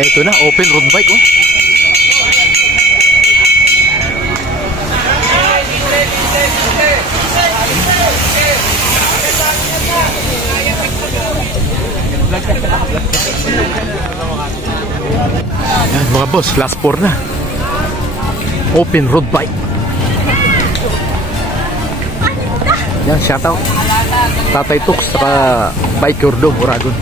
Ito na, open road bike, oh. Yan, mga boss, last 4 na. Open road bike. Yan, shoutout Tatay Tux saka Biker Dog Uragon.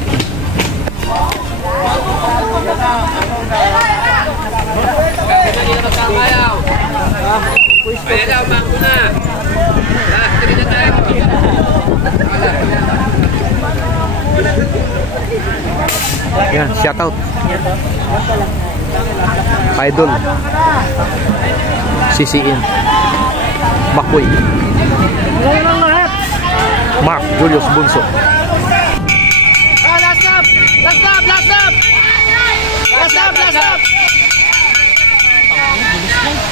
Yan, shoutout Idol CCN Bakoy Mark Julius Bunso. Last up! Last up! Last up! Last up! Last up!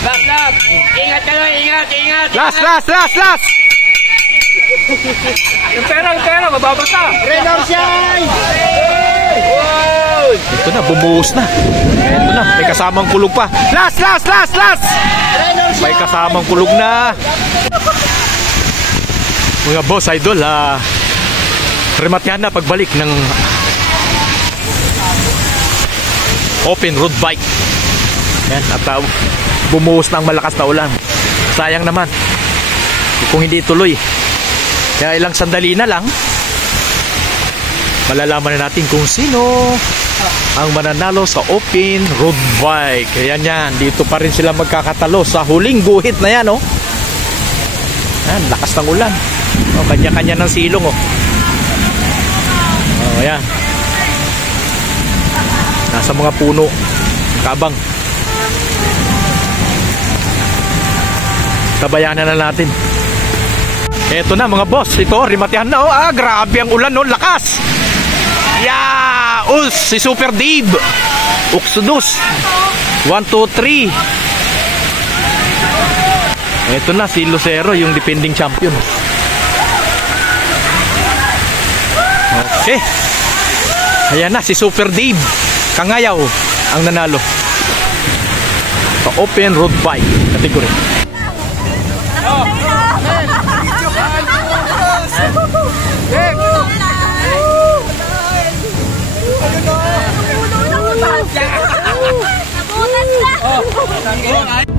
Last up! Ingat kayo! Ingat! Ingat! Last! Yung pera! Mababasa! Renor shine! Ito na, bumuhos na. Ito na, may kasamang kulog pa. Last! May kasamang kulog na. Mga boss, idol, rematehan na pagbalik ng open road bike. Yan, at bumuhos na ang malakas na ulan. Sayang naman kung hindi tuloy. Kaya ilang sandali na lang, malalaman na natin kung sino ang mananalo sa open road bike. Ayan yan, dito pa rin sila magkakatalo sa huling guhit na yan, oh. Yan, lakas ng ulan. Oh, kanya-kanya ng silong, oh. Oh, ayan. Nasa mga puno, kabang. Tabayanan na natin. Eto na mga boss, ito, rimatehan na, oh. Grabe ang ulan, oh, lakas. Si Super Dave Uxodus 1, 2, 3. Ito na si Lucero, yung defending champion. Okay, ayan na si Super Dave Kangayaw ang nanalo sa open road bike category. Nabutan ka!